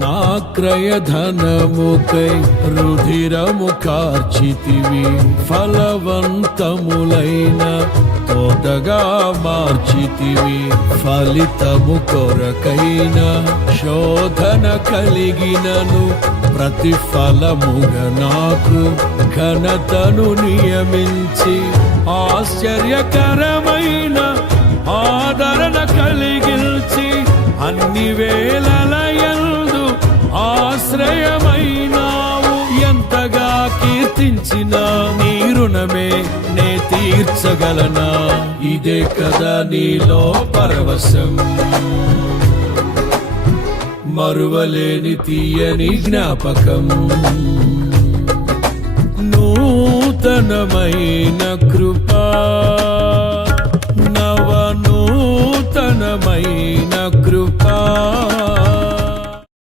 నా క్రయధనముకై రుధిరము కార్చితివి, ఫలవంతములైన తోటగా మార్చితివి. ఫలితము కొరకైన శోధన కలిగినను ప్రతిఫలముగా నాకు ఘనతను నియమించి, ఆశ్చర్యకరమైన ఆదరణ కలిగించి, అన్ని వేళలయందు ఆశ్రయమైనావు. ఎంతగా కీర్తించిన నీ రుణమే నే తీర్చగలనా? ఇదే కదా నీలో పరవశం, మరువలేని తీయని జ్ఞాపకం. నూతనమైన కృపా, నవనూతనమైన